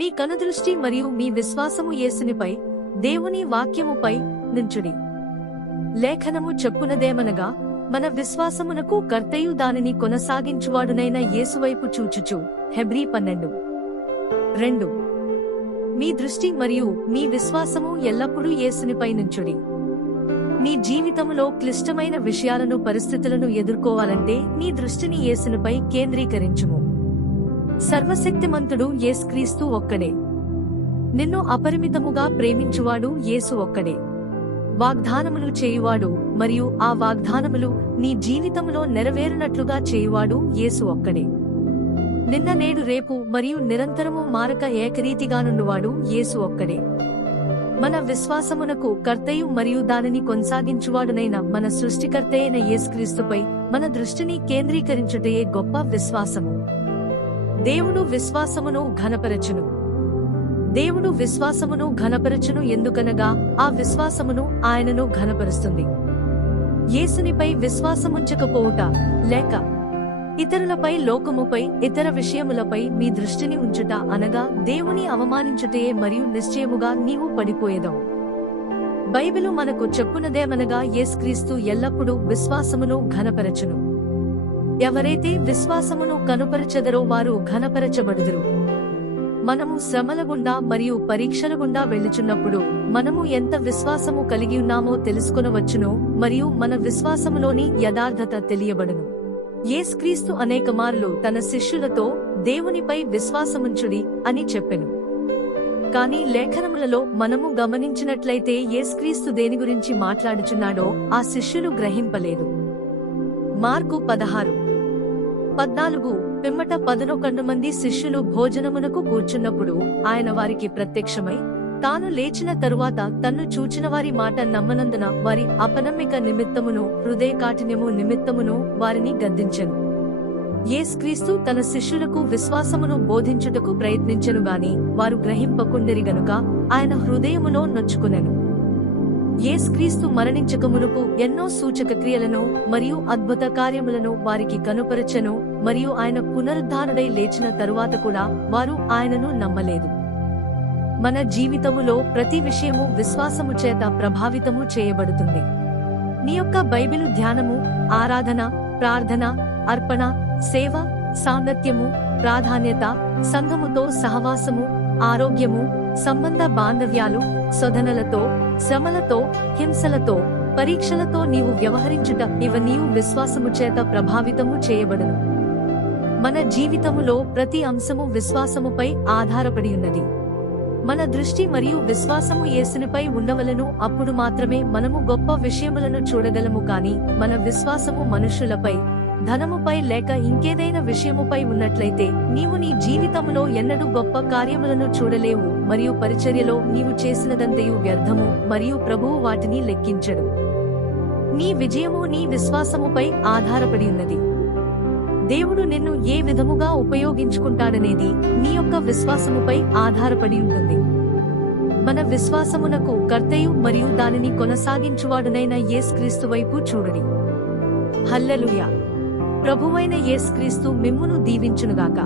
మీ కనుదృష్టి మరియు మీ విశ్వాసము యేసునిపై, దేవుని వాక్యముపై నుంచుడి. లేఖనము చెప్పునదేమనగా, మన విశ్వాసమునకు కర్తయు దానిని కొనసాగించువాడునైన యేసువైపు చూచుచు. హెబ్రీ 12:2. మీ దృష్టి మరియు మీ విశ్వాసము ఎల్లప్పుడూ యేసునిపై నుంచుడి. నీ జీవితములో క్లిష్టమైన విషయాలను, పరిస్థితులను ఎదుర్కోవాలంటే నీ దృష్టిని యేసునిపై కేంద్రీకరించుము. సర్వశక్తిమంతుడు యేసుక్రీస్తు ఒక్కడే. నిన్ను అపరిమితముగా ప్రేమించువాడు యేసు ఒక్కడే. వాగ్దానములు చేయువాడు మరియు ఆ వాగ్దానములు నీ జీవితంలో నెరవేరునట్లుగా చేయువాడు యేసు ఒక్కడే. నిన్న, నేడు, రేపు మరియు నిరంతరము మారక ఏకరీతిగానుండువాడు యేసు ఒక్కడే. మన విశ్వాసమునకు కర్తయు మరియు దానిని కొనసాగించువాడునైన మన సృష్టికర్తయైన యేసుక్రీస్తుపై మన దృష్టిని కేంద్రీకరించుటయే గొప్ప విశ్వాసము. దేవుడు విశ్వాసమును ఘనపరచును. దేవుడు విశ్వాసమును ఘనపరచును, ఎందుకనగా ఆ విశ్వాసమును ఆయనను ఘనపరుస్తుంది. యేసునిపై విశ్వాసముంచకపోవుట లేక ఇతరులపై, లోకముపై, ఇతర విషయములపై మీ దృష్టిని ఉంచుట అనగా దేవుని అవమానించుటయే, మరియు నిశ్చయముగా నీవు పడిపోయేదవు. బైబిలు మనకు చెప్పునదేమనగా, యేసుక్రీస్తు ఎల్లప్పుడూ విశ్వాసమును ఘనపరచును. ఎవరైతే విశ్వాసమును కనుపరచెదరో వారు ఘనపరచబడుదురు. మనము శ్రమల గుండా మరియు పరీక్షల గుండా వెళ్ళుచున్నప్పుడు మనము ఎంత విశ్వాసము కలిగి ఉన్నామో తెలుసుకొనవచ్చును, మరియు మన విశ్వాసములోని యథార్థత తెలియబడును. యేసుక్రీస్తు అనేకమార్లు తన శిష్యులతో దేవునిపై విశ్వాసముంచుడి అని చెప్పెను. కాని లేఖనములలో మనము గమనించినట్లయితే యేసుక్రీస్తు దేని గురించి మాట్లాడుచున్నాడో ఆ శిష్యులు గ్రహింపలేదు. మార్కు 16:14 పిమ్మట 11 మంది శిష్యులు భోజనమునకు కూర్చున్నప్పుడు ఆయన వారికి ప్రత్యక్షమై, తాను లేచిన తరువాత తన్ను చూచిన వారి మాట నమ్మనందున వారి అపనమ్మిక నిమిత్తమును, హృదయకాఠిన్యము నిమిత్తమును వారిని గద్దించెను. యేసుక్రీస్తు తన శిష్యులకు విశ్వాసమును బోధించుటకు ప్రయత్నించెను గాని వారు గ్రహింపకుండిరి గనుక ఆయన హృదయములో నొచ్చుకొనెను. యేసుక్రీస్తు మరణించకమునుపు ఎన్నో సూచక క్రియలను మరియు అద్భుత కార్యములను వారికి కనుపరచెను, మరియు ఆయన పునరుద్ధానుడై లేచిన తరువాత కూడా వారు ఆయనను నమ్మలేదు. మన జీవితములో ప్రతి విషయము విశ్వాసము చేత ప్రభావితము చేయబడుతుంది. నీ యొక్క బైబిలు ధ్యానము, ఆరాధన, ప్రార్థన, అర్పణ, సేవ, సాంగత్యము, ప్రాధాన్యత, సంఘముతో సహవాసము, ఆరోగ్యము, సంబంధ బాంధవ్యాలు, శోధనలతో, శ్రమలతో, హింసలతో, పరీక్షలతో నీవు వ్యవహరించుట ఇవన్నీ విశ్వాసము చేత ప్రభావితము చేయబడును. మన జీవితములో ప్రతి అంశము విశ్వాసముపై ఆధారపడి ఉన్నది. మన దృష్టి మరియు విశ్వాసము యేసునిపై ఉండవలను, అప్పుడు మాత్రమే మనము గొప్ప విషయములను చూడగలము. కాని మన విశ్వాసము మనుషులపై, ధనముపై లేక ఇంకేదైనా విషయముపై ఉన్నట్లయితే నీవు నీ జీవితములో ఎన్నడూ గొప్ప కార్యములను చూడలేవు, మరియు పరిచర్యలో నీవు చేసినదంతయు వ్యర్థము, మరియు ప్రభువు వాటిని లెక్కించడు. నీ విజయము నీ విశ్వాసముపై ఆధారపడి ఉన్నది. దేవుడు నిన్ను ఏ విధముగా ఉపయోగించుకుంటాడనేది నీ యొక్క విశ్వాసముపై ఆధారపడి ఉంటుంది. మన విశ్వాసమునకు కర్తయు మరియు దానిని కొనసాగించువాడునైన యేసుక్రీస్తు వైపు చూడుడి. హల్లెలూయా. ప్రభువైన యేసుక్రీస్తు మిమ్మును దీవించునుగాక.